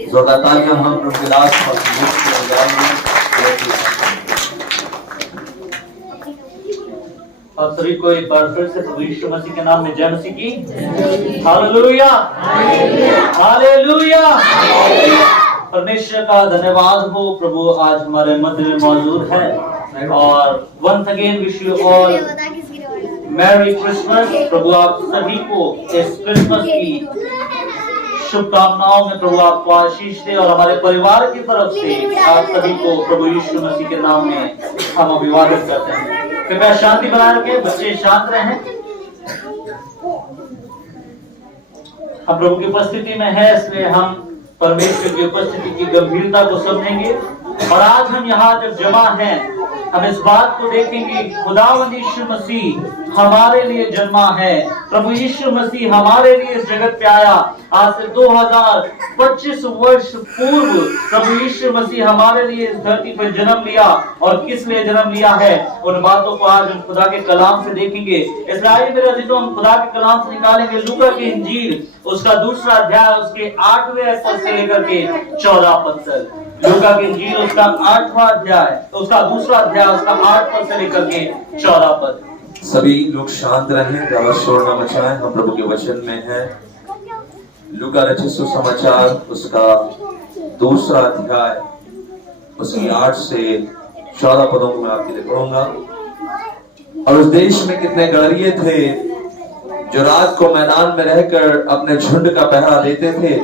जोरदार तालियां हम उनके दास और मुफ्त के जाएंगे। और सभी को एक बार फिर से प्रभु यीशु मसीह के नाम में जय मसीह की हालेलुया हालेलुया। परमेश्वर का धन्यवाद हो, प्रभु आज हमारे मध्य में मौजूद है। और once again wish you all merry Christmas. प्रभु आप सभी को इस क्रिसमस की शुभकामनाओं में प्रभु आपको आशीष दे और हमारे परिवार की तरफ से आप सभी को प्रभु यीशु मसीह के नाम में हम अभिवादन करते हैं। कृपया शांति बनाए रखें, बच्चे शांत रहें। हम प्रभु की उपस्थिति में है, इसलिए हम परमेश्वर की उपस्थिति की गंभीरता को समझेंगे। और आज हम यहाँ जब जमा हैं, हम इस बात को देखेंगे खुदावंद यीशु मसीह हमारे लिए जन्मा है। प्रभु यीशु मसीह हमारे लिए इस जगत पे आया। आज से 2025 वर्ष पूर्व प्रभु यीशु मसीह हमारे लिए इस धरती पर जन्म लिया। और किस लिए जन्म लिया है, उन बातों को आज हम खुदा के कलाम से देखेंगे। इसलिए मेरे अजीजों, हम खुदा के कलाम से निकालेंगे लूका की इंजील, उसका दूसरा अध्याय, उसके 8वें पद से लेकर के 14 पद तक। लूका की इंजील उसका 8वां अध्याय, उसका दूसरा अध्याय, उसका 8 पद से लेकर के 14 पद। सभी लोग शांत रहें, ज्यादा शोर न मचाएं। हम प्रभु के वचन में हैं। लूका रचित सुसमाचार उसका दूसरा अध्याय, उसकी 8 से 14 पदों को मैं आपके लिए पढ़ूंगा। और उस देश में कितने गड़रिये थे जो रात को मैदान में रहकर अपने झुंड का पहरा देते थे।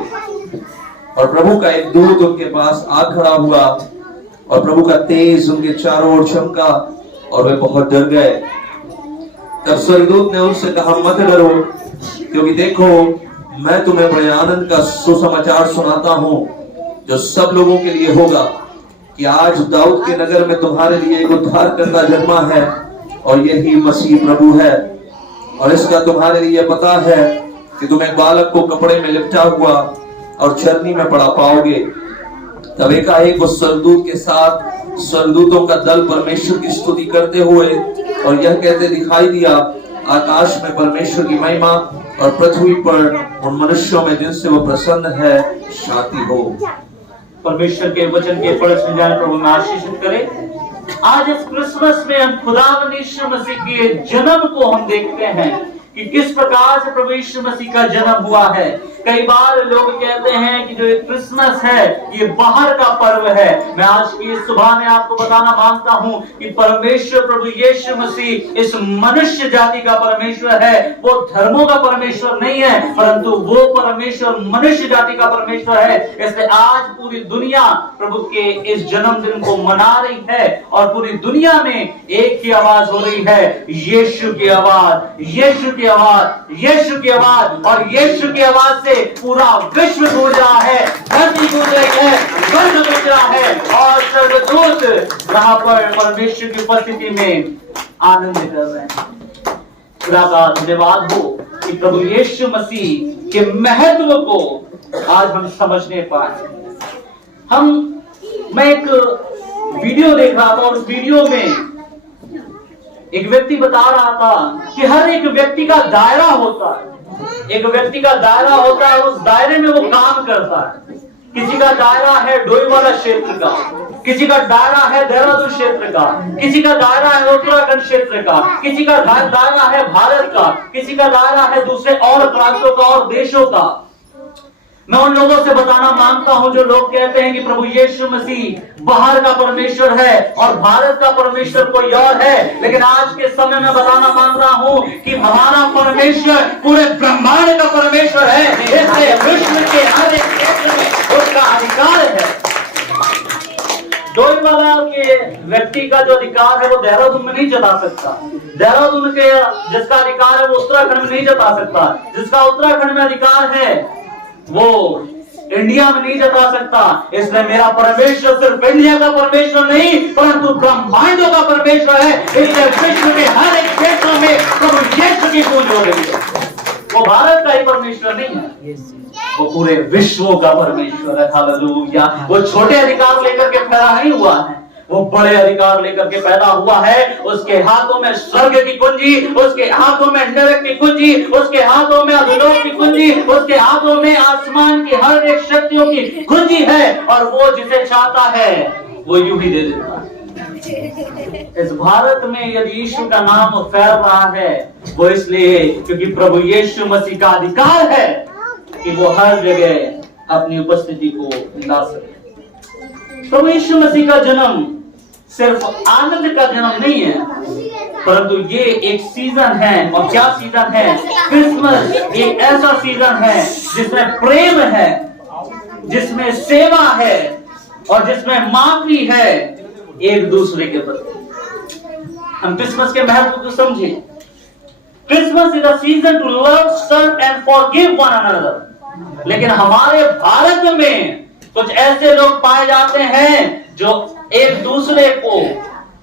और प्रभु का एक दूत उनके पास आ खड़ा हुआ और प्रभु का तेज उनके चारों ओर चमका और वे बहुत डर गए। तब स्वर्गदूत ने उनसे कहा, मत डरो, क्योंकि देखो मैं तुम्हें बड़े आनंद का सुसमाचार सुनाता हूँ जो सब लोगों के लिए होगा, कि आज दाऊद के नगर में तुम्हारे लिए एक उद्धारकर्ता जन्मा है और यही मसीह प्रभु है। और इसका तुम्हारे लिए पता है कि तुम एक बालक को कपड़े में लिपटा हुआ और चरनी में पड़ा पाओगे। तब एकाएक उस स्वर्गदूत के साथ स्वर्गदूतों का दल परमेश्वर की स्तुति करते हुए और यह कहते दिखाई दिया, आकाश में परमेश्वर की महिमा और पृथ्वी पर उन मनुष्यों में जिनसे वो प्रसन्न है शांति हो। परमेश्वर के वचन के पढ़ सुन जाने प्रभु में आशीषित करे। आज इस क्रिसमस में हम खुदावंद यीशु मसीह के जन्म को हम देखते हैं कि किस प्रकार से प्रभु यीशु मसीह का जन्म हुआ है। कई बार लोग कहते हैं कि जो ये क्रिसमस है ये बाहर का पर्व है। मैं आज की सुबह में आपको बताना मांगता हूं कि परमेश्वर प्रभु यीशु मसीह इस मनुष्य जाति का परमेश्वर है। वो धर्मों का परमेश्वर नहीं है, परंतु वो परमेश्वर मनुष्य जाति का परमेश्वर है। इसलिए आज पूरी दुनिया प्रभु के इस जन्मदिन को मना रही है और पूरी दुनिया में एक ही आवाज हो रही है, यीशु की आवाज, यीशु की आवाज, यीशु की आवाज। और यीशु की आवाज से पूरा विश्व गूंज रहा है, धरती गूंज रही है, स्वर्ग गूंज रहा है। और स्वर्गदूत यहाँ पर परमेश्वर की उपस्थिति में आनंद कर रहे हैं। खुदा का धन्यवाद हो कि प्रभु यीशु मसीह के महत्व को आज हम समझने पाए। मैं एक वीडियो देख रहा था और उस वीडियो में एक व्यक्ति बता रहा था कि हर एक व्यक्ति का दायरा होता है। एक व्यक्ति का दायरा होता है, उस दायरे में वो काम करता है। किसी का दायरा है डोईवाला क्षेत्र का, किसी का दायरा है देहरादून क्षेत्र का, किसी का दायरा है उत्तराखंड क्षेत्र का, किसी का दायरा है भारत का, किसी का दायरा है दूसरे और प्रांतों का और देशों का। मैं उन लोगों से बताना मांगता हूं जो लोग कहते हैं कि प्रभु यीशु मसीह बाहर का परमेश्वर है और भारत का परमेश्वर कोई और है। लेकिन आज के समय में बताना मांग रहा हूं कि हमारा परमेश्वर पूरे ब्रह्मांड का परमेश्वर है। इसलिए विश्व के हर एक क्षेत्र में उसका अधिकार है। डोईवाला के व्यक्ति का जो अधिकार है वो देहरादून में नहीं जता सकता। देहरादून के जिसका अधिकार है वो उत्तराखंड में नहीं जता सकता। जिसका उत्तराखंड में अधिकार है वो इंडिया में नहीं जता सकता। इसलिए मेरा परमेश्वर सिर्फ इंडिया का परमेश्वर नहीं परंतु ब्रह्मांडों का परमेश्वर है। इसलिए विश्व के हर एक क्षेत्र में प्रभु यीशु की पूजा हो रही है। वो भारत का ही परमेश्वर नहीं है, वो पूरे विश्व का परमेश्वर है। हालेलुया। वो छोटे अधिकार लेकर के खड़ा नहीं हुआ है, वो बड़े अधिकार लेकर के पैदा हुआ है। उसके हाथों में स्वर्ग की कुंजी, उसके हाथों में नरक की कुंजी, उसके हाथों में अधोलोक की कुंजी, उसके हाथों में आसमान की हर एक शक्तियों की कुंजी है, और वो जिसे चाहता है वो यूं ही दे देता है। इस भारत में यदि यीशु का नाम फैल रहा है, वो इसलिए क्योंकि प्रभु यीशु मसीह का अधिकार है कि वो हर जगह अपनी उपस्थिति को ला सके। प्रभु यीशु मसीह का जन्म सिर्फ आनंद का जन्म नहीं है, परंतु ये एक सीजन है। और क्या सीजन है? क्रिसमस एक ऐसा सीजन है जिसमें प्रेम है, जिसमें सेवा है, और जिसमें माफी है एक दूसरे के प्रति। हम क्रिसमस के महत्व को समझे। Christmas is a season to love, serve and forgive one another. लेकिन हमारे भारत में कुछ ऐसे लोग पाए जाते हैं जो एक दूसरे को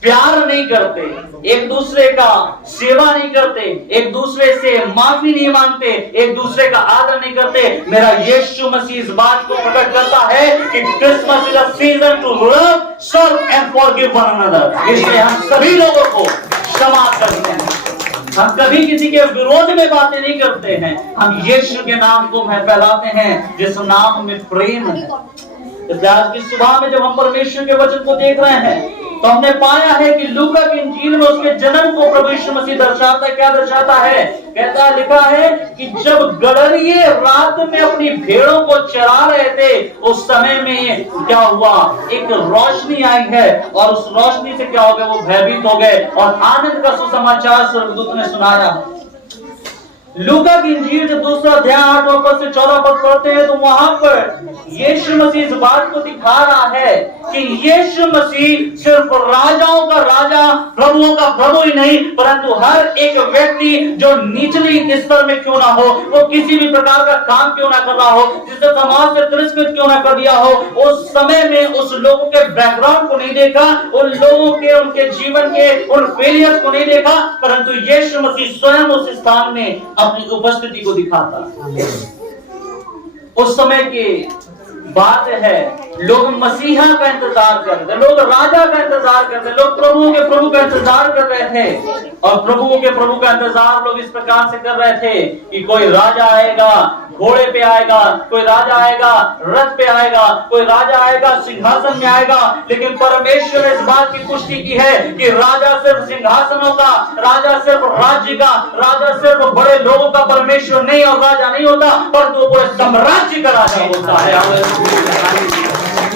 प्यार नहीं करते, एक दूसरे का सेवा नहीं करते, एक दूसरे से माफी नहीं मांगते, एक दूसरे का आदर नहीं करते। मेरा यीशु मसीह इस बात को प्रकट करता है कि Christmas is a season to love, serve and forgive one another. इसलिए हम सभी लोगों को क्षमा करते हैं। हम कभी किसी के विरोध में बातें नहीं करते हैं। हम यीशु के नाम को फैलाते हैं जिस नाम में प्रेम है। इसलिए आज की सुबह में जब हम परमेश्वर के वचन को देख रहे हैं, तो हमने पाया है कि लूका की इंजील में उसके जन्म को प्रभु यीशु मसीह दर्शाता है। क्या दर्शाता है? कहता है, लिखा है कि जब गड़रिये रात में अपनी भेड़ों को चरा रहे थे, उस समय में क्या हुआ? एक रोशनी आई है, और उस रोशनी से क्या हो गए? वो भयभीत हो गए और आनंद का सुसमाचार स्वर्गदूत ने सुनाया। लूका की इंजील जब दूसरा अध्याय 8 पद से 14 पद पढ़ते हैं, तो वहां पर यीशु मसीह इस बात को दिखा रहा है कि यीशु मसीह सिर्फ राजाओं का राजा, प्रभुओं का प्रभु ही नहीं, परंतु हर एक व्यक्ति जो निचली स्तर में क्यों ना हो, वो किसी भी प्रकार का काम क्यों ना कर रहा हो, जिसे समाज से तिरस्कृत क्यों ना कर दिया हो, उस समय में उस लोगों के बैकग्राउंड को नहीं देखा, उन लोगों के, उनके जीवन के उन फेलियर्स को नहीं देखा, परंतु यीशु मसीह स्वयं उस स्थान में अपनी उपस्थिति को दिखाता। उस समय की बात है, लोग मसीहा का इंतजार कर रहे थे, लोग राजा का इंतजार कर रहे थे, लोग प्रभु के प्रभु का इंतजार कर रहे थे। और प्रभु के प्रभु का इंतजार लोग इस प्रकार से कर रहे थे कि कोई राजा आएगा, घोड़े पे आएगा, कोई राजा आएगा, रथ पे आएगा, कोई राजा आएगा, सिंहासन में आएगा। लेकिन परमेश्वर ने इस बात की पुष्टि की है कि राजा सिर्फ सिंहासनों का, राजा सिर्फ राज्य का, राजा सिर्फ बड़े लोगों का परमेश्वर नहीं और राजा नहीं होता, परंतु वो पूरे साम्राज्य का राजा होता है।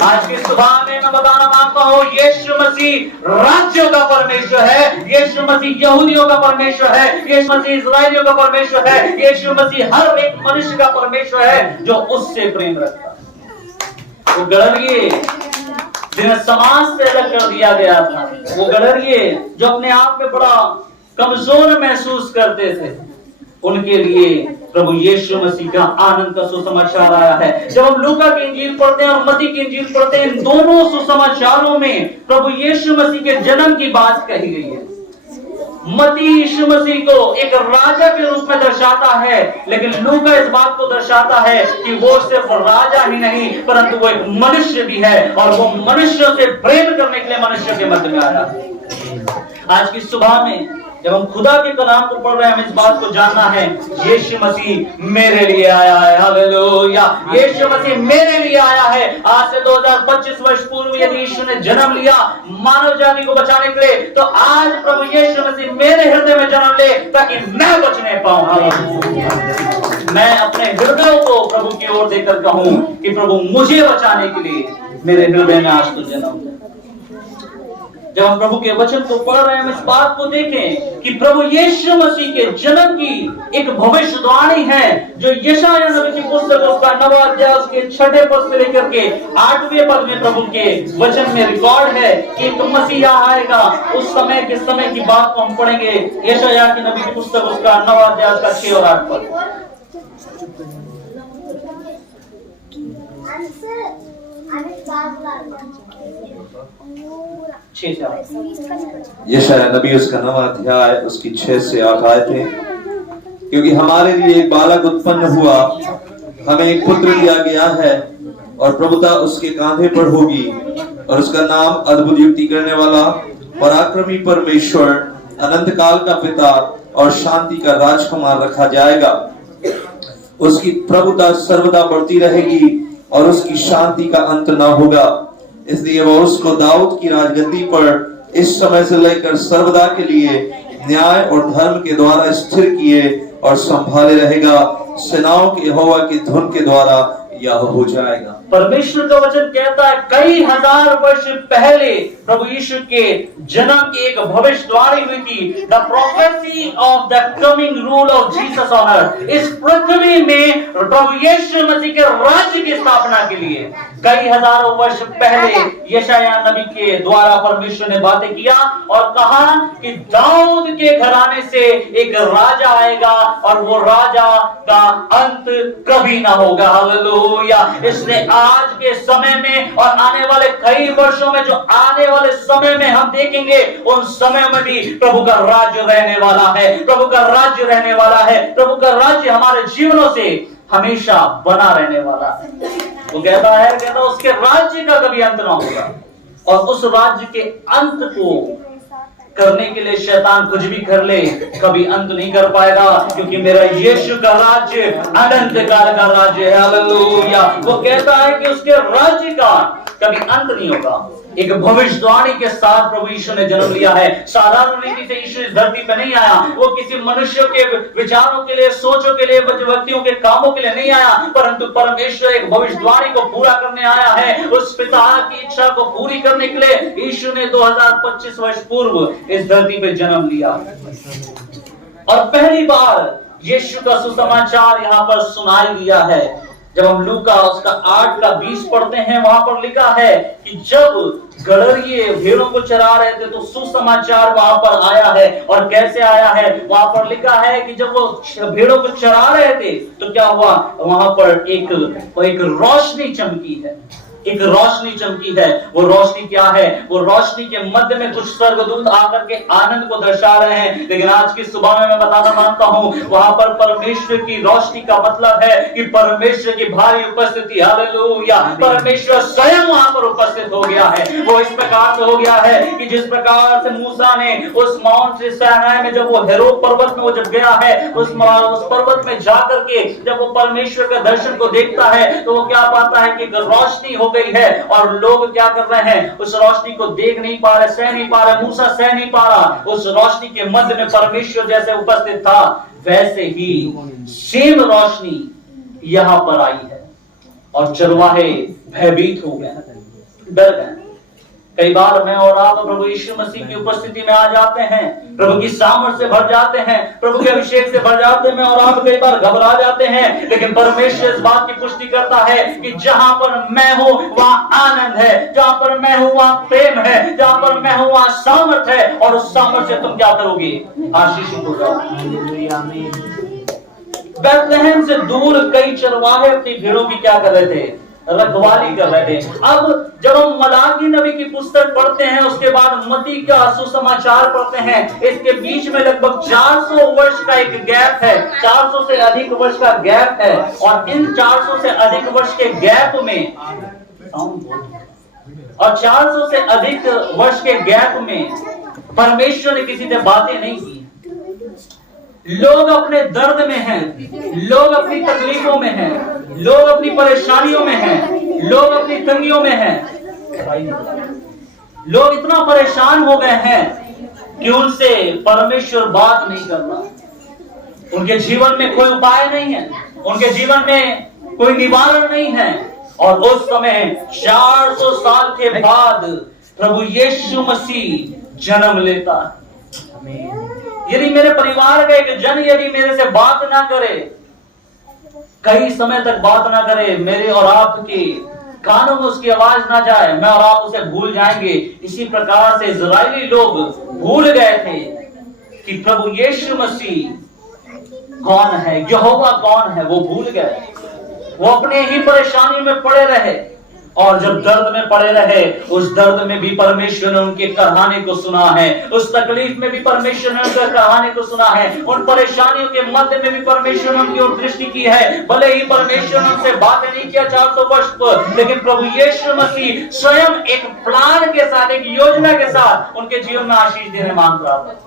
आज की सुबह में मैं बताना मांगता हूँ, यीशु मसीह राज्यों का परमेश्वर है, यीशु मसीह यहूदियों का परमेश्वर है, यीशु मसीह इस्राएलियों का परमेश्वर है, यीशु मसीह हर एक मनुष्य का परमेश्वर है जो उससे प्रेम रखता है। वो गड़रिये जिन्हें समाज से अलग कर दिया गया था, वो गड़रिये जो अपने आप में बड़ा कमजोर महसूस करते थे, उनके लिए प्रभु यीशु मसीह का आनंद का सुसमाचार आया है। जब हम लूका की इंजील पढ़ते हैं और मत्ती की इंजील पढ़ते हैं, इन दोनों सुसमाचारों में प्रभु यीशु मसीह के जन्म की बात कही गई है। मत्ती यीशु मसीह को एक राजा के रूप में दर्शाता है, लेकिन लूका इस बात को दर्शाता है कि वो सिर्फ राजा ही नहीं, परंतु वो एक मनुष्य भी है, और वो मनुष्यों से प्रेम करने के लिए मनुष्य के मध्य में आया। आज की सुबह में जब हम खुदा के कलाम को पढ़ रहे हैं, हमें इस बात को जानना है, यीशु मसीह मेरे लिए आया है। हालेलुया, यीशु मसीह मेरे लिए आया है। आज से 2025 वर्ष पूर्व यदि यीशु ने जन्म लिया मानव जाति को बचाने के लिए, तो आज प्रभु यीशु मसीह मेरे हृदय में जन्म ले ताकि मैं बचने पाऊं। मैं अपने हृदय को प्रभु की ओर देकर कहूं कि प्रभु मुझे बचाने के लिए मेरे हृदय में आज तो जन्म। जब हम प्रभु के वचन को पढ़ रहे हैं, हम इस बात को देखें कि प्रभु यीशु मसीह के जन्म की एक भविष्यवाणी है जो यशायाह नबी की पुस्तक उसका 9वां अध्याय उसके 6 पद से लेकर के 8वें पद में प्रभु के वचन में रिकॉर्ड है कि एक मसीहा आएगा। उस समय के समय की बात को हम पढ़ेंगे। यशायाह की नबी की पुस्तक उसका 9वां अध्याय उसका 6 और 8 पद। यशायाह नबी उसका 9वां अध्याय उसकी 6 से 8 आयतें। क्योंकि हमारे लिए एक बालक उत्पन्न हुआ, हमें एक पुत्र दिया गया है, और प्रभुता उसके कांधे पर होगी, और उसका नाम अद्भुत युक्ति करने वाला, पराक्रमी परमेश्वर, अनंत काल का पिता और शांति का राजकुमार रखा जाएगा। उसकी प्रभुता सर्वदा बढ़ती रहेगी और उसकी शांति का अंत न होगा। इसलिए वह उसको दाऊद की राजगद्दी पर इस समय से लेकर सर्वदा के लिए न्याय और धर्म के द्वारा स्थिर किए और संभाले रहेगा। सेनाओं के यहोवा की धुन के द्वारा यह हो जाएगा। परमेश्वर का वचन कहता है कई हजार वर्ष पहले प्रभु यीशु के जन्म की एक भविष्यवाणी हुई थी। The prophecy of the coming rule of Jesus on earth. इस पृथ्वी में प्रभु यीशु मसीह के राज्य की स्थापना के लिए कई हजारों वर्ष पहले यशायाह नबी के द्वारा परमेश्वर ने बातें किया और कहा कि दाऊद के घराने से एक राजा आएगा और वो राजा का अंत कभी ना होगा। हालेलुया। इसने आज के समय में और आने वाले कई वर्षों में, जो आने वाले समय में हम देखेंगे, उन समय में भी प्रभु का राज्य रहने वाला है। प्रभु का राज्य रहने वाला है। प्रभु का राज्य हमारे जीवनों से हमेशा बना रहने वाला है। वो कहता उसके राज्य का कभी अंत ना होगा और उस राज्य के अंत को करने के लिए शैतान कुछ भी कर ले, कभी अंत नहीं कर पाएगा, क्योंकि मेरा यीशु का राज्य अनंत काल का राज्य है। हालेलुया। वो कहता है कि उसके राज्य का कभी अंत नहीं होगा। एक भविष्यवाणी के साथ प्रभु यीशु ने जन्म लिया है। साधारण रीति से यीशु इस धरती पर नहीं आया। वो किसी मनुष्य के विचारों के लिए, सोचों के लिए, व्यक्तियों के कामों के लिए नहीं आया, परंतु परमेश्वर एक भविष्यवाणी को पूरा करने आया है। उस पिता की इच्छा को पूरी करने के लिए यीशु ने 2025 वर्ष पूर्व इस धरती पे जन्म लिया और पहली बार यीशु का सुसमाचार यहाँ पर सुनाई दिया है। जब हम लूका उसका 8:20 पढ़ते हैं, वहां पर लिखा है कि जब गड़रिये भेड़ों को चरा रहे थे तो सुसमाचार वहां पर आया है। और कैसे आया है? वहां पर लिखा है कि जब वो भेड़ों को चरा रहे थे तो क्या हुआ, वहां पर एक रोशनी चमकी है। एक रोशनी चमकी है। वो रोशनी क्या है? वो रोशनी के मध्य में कुछ स्वर्गदूत आकर के आनंद को दर्शा रहे हैं। लेकिन आज की सुबह में मैं बताना मानता हूं, वहां पर परमेश्वर की रोशनी का मतलब है कि परमेश्वर की भारी उपस्थिति। हालेलुया। परमेश्वर स्वयं वहां पर उपस्थित हो गया है। वो इस प्रकार से हो गया है कि जिस प्रकार से मूसा ने उस माउंट सिनाई में जब वो हेरोद पर्वत में वो जब गया है, उस पर्वत में जाकर के जब वो परमेश्वर के दर्शन को देखता है तो वो क्या पाता है कि रोशनी हो गई है और लोग क्या कर रहे हैं, उस रोशनी को देख नहीं पा रहे, सह नहीं पा रहे, मूसा सह नहीं पा रहा। उस रोशनी के मध्य में परमेश्वर जैसे उपस्थित था, वैसे ही सेम रोशनी यहां पर आई है और चरवाहे भयभीत हो गए, डर गए। कई बार मैं और आप प्रभु यीशु मसीह की उपस्थिति में आ जाते हैं, प्रभु की सामर्थ से भर जाते हैं, प्रभु के अभिषेक से भर जाते हैं और आप कई बार घबरा जाते हैं। लेकिन परमेश्वर इस बात की पुष्टि करता है कि जहां पर मैं हूं वहां आनंद है, जहां पर मैं हूं वहां प्रेम है, जहां पर मैं हूं वहां सामर्थ है। और उस सामर्थ से तुम क्या करोगे? आशीषित हो जाओ। बैतलहम से दूर कई चरवाहे अपनी भेड़ों की क्या कर रहे थे? रखवाली कर रहे थे। अब जब हम मलाकी नबी की पुस्तक पढ़ते हैं, उसके बाद मत्ती का सुसमाचार पढ़ते हैं, इसके बीच में लगभग 400 वर्ष का एक गैप है। 400 से अधिक वर्ष का गैप है और इन 400 से अधिक वर्ष के गैप में और 400 से अधिक वर्ष के गैप में परमेश्वर ने किसी से बातें नहीं की। लोग अपने दर्द में हैं, लोग अपनी तकलीफों में हैं, लोग अपनी परेशानियों में हैं, लोग अपनी तंगियों में हैं। लोग इतना परेशान हो गए हैं कि उनसे परमेश्वर बात नहीं करता। उनके जीवन में कोई उपाय नहीं है, उनके जीवन में कोई निवारण नहीं है। और उस समय 400 साल के बाद प्रभु यीशु मसीह जन्म लेता है। यदि मेरे परिवार का एक जन यदि मेरे से बात ना करे, कई समय तक बात ना करे, मेरे और आपके कानों में उसकी आवाज ना जाए, मैं और आप उसे भूल जाएंगे। इसी प्रकार से इजरायली लोग भूल गए थे कि प्रभु यीशु मसीह कौन है, यहोवा कौन है। वो भूल गए, वो अपने ही परेशानी में पड़े रहे। और जब दर्द में पड़े रहे, उस दर्द में भी परमेश्वर ने उनके कहने को सुना है, उस तकलीफ में भी परमेश्वर ने उनके कहने को सुना है, उन परेशानियों के मध्य में भी परमेश्वर ने उनकी ओर दृष्टि की है। भले ही परमेश्वर ने उनसे बातें नहीं किया 400 वर्ष पर, लेकिन प्रभु यीशु मसीह स्वयं एक प्लान के साथ, एक योजना के साथ उनके जीवन में आशीष देने मांग रहा था।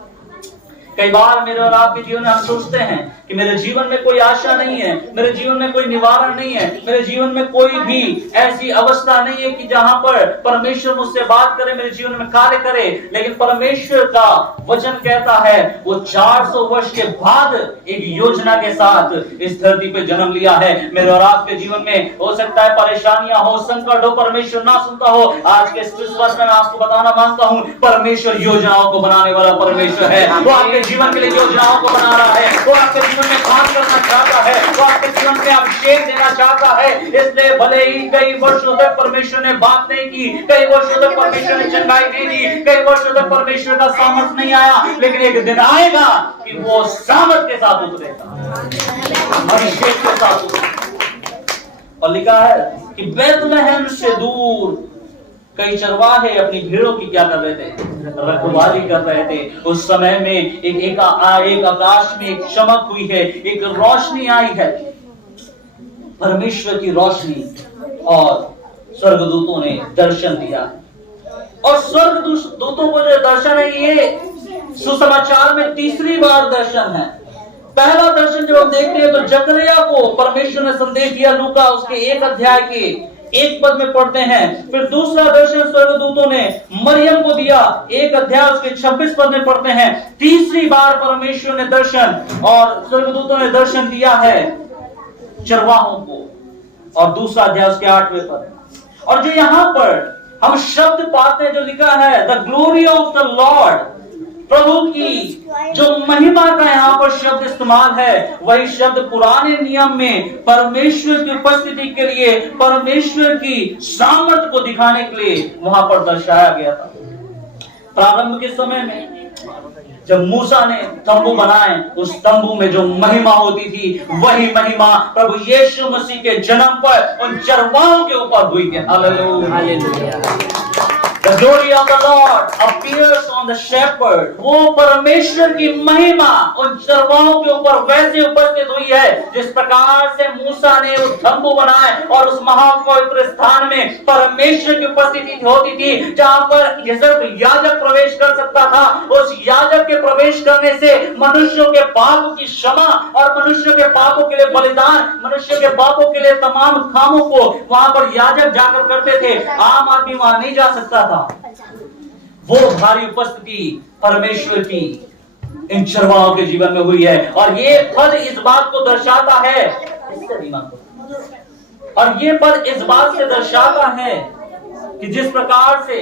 कई बार मेरे और आपके जीवन में हम सोचते हैं कि मेरे जीवन में कोई आशा नहीं है, मेरे जीवन में कोई निवारण नहीं है, मेरे जीवन में कोई भी ऐसी अवस्था नहीं है कि जहां पर परमेश्वर मुझसे बात करे, मेरे जीवन में कार्य करे। लेकिन परमेश्वर का वचन कहता है वो 400 वर्ष के बाद एक योजना के साथ इस धरती पे जन्म लिया है। मेरे और आपके जीवन में हो सकता है परेशानियां हो, संकट हो, परमेश्वर ना सुनता हो। आज के क्रिसमस में मैं आपको बताना मांगता हूं, परमेश्वर योजनाओं को बनाने वाला परमेश्वर है। वो आपके जीवन के लिए योजनाओं को बना रहा है, वो आपके जीवन में काम करना चाहता है, वो आपके जीवन में अभिषेक देना चाहता है। इसलिए भले ही कई वर्षों तक परमेश्वर ने बात नहीं की, कई वर्षों तक परमेश्वर ने चंगाई नहीं दी, कई वर्षों तक परमेश्वर का सामर्थ नहीं आया, लेकिन एक दिन आएगा कि वो सामर्थ के साथ उतरेगा, अभिषेक के साथ उतरेगा। और लिखा है कि बैतलहम से दूर कई चरवाहे अपनी भेड़ों की क्या कर रहे थे, रखवाली कर रहे थे। उस समय में एक आकाश में एक चमक हुई है, एक रोशनी आई है, परमेश्वर की रोशनी, और स्वर्गदूतों ने दर्शन दिया। और स्वर्गदूतों को जो दर्शन है, ये सुसमाचार में तीसरी बार दर्शन है। पहला दर्शन जब हम देखते हैं तो जकरिया को परमेश्वर ने संदेश दिया, लूका उसके 1 अध्याय के 1 पद में पढ़ते हैं। फिर दूसरा दर्शन स्वर्गदूतों ने मरियम को दिया, 1 अध्याय उसके 26 पद में पढ़ते हैं। तीसरी बार परमेश्वर ने दर्शन और स्वर्गदूतों ने दर्शन दिया है चरवाहों को, और दूसरा अध्याय उसके 8वें पद। और जो यहां पर हम शब्द पाते हैं, जो लिखा है the glory of the lord, प्रभु की जो महिमा का यहाँ पर शब्द इस्तेमाल है, वही शब्द पुराने नियम में परमेश्वर की उपस्थिति के लिए, परमेश्वर की सामर्थ को दिखाने के लिए वहां पर दर्शाया गया था। प्रारंभ के समय में जब मूसा ने तंबू बनाए, उस तंबू में जो महिमा होती थी, वही महिमा प्रभु यीशु मसीह के जन्म पर उन चरवाहों के ऊपर हुई है। Hallelujah. The glory of the Lord appears on the shepherd। वो परमेश्वर की महिमा उन चरवाहों के ऊपर वैसे उपस्थित हुई है जिस प्रकार से मूसा ने वो तंबू बनाए और उस महापवित्र स्थान में परमेश्वर की उपस्थिति होती थी, जहां पर सिर्फ याजक प्रवेश कर सकता था। उस याजक के प्रवेश करने से मनुष्यों के पापों की क्षमा और मनुष्यों के पापों के लिए बलिदान, मनुष्यों के पापों के लिए तमाम कामों को वहां पर याजक जाकर करते थे। आम आदमी वहां नहीं जा सकता था। वो भारी उपस्थिति परमेश्वर की इन चरवाहों के जीवन में हुई है, और ये पद इस बात को दर्शाता है, और ये पद इस बात से दर्शाता है कि जिस प्रकार से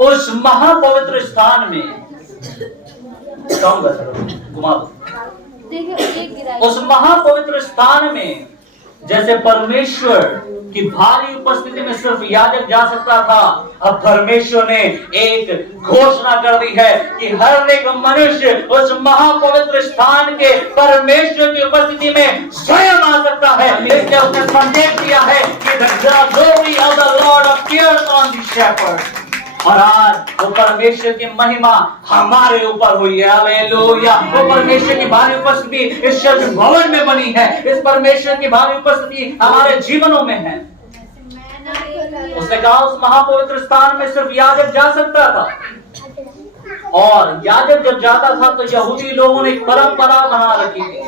उस महापवित्र स्थान में घुमा दो, उस महापवित्र स्थान में जैसे परमेश्वर की भारी उपस्थिति में सिर्फ याजक जा सकता था, अब परमेश्वर ने एक घोषणा कर दी है कि हर एक मनुष्य उस महापवित्र स्थान के परमेश्वर की उपस्थिति में स्वयं आ सकता है। इसलिए उसने संदेश दिया है कि the glory of the Lord appears on the shepherd। और आज वो परमेश्वर की महिमा हमारे ऊपर हुई है। हालेलुया। वो परमेश्वर की भारी उपस्थिति इस चर्च भवन में बनी है, इस परमेश्वर की भारी उपस्थिति हमारे जीवनों में है। उसने कहा उस महापवित्र स्थान में सिर्फ याजक जा सकता था, और याजक जब जाता था तो यहूदी लोगों ने एक परंपरा बना रखी थी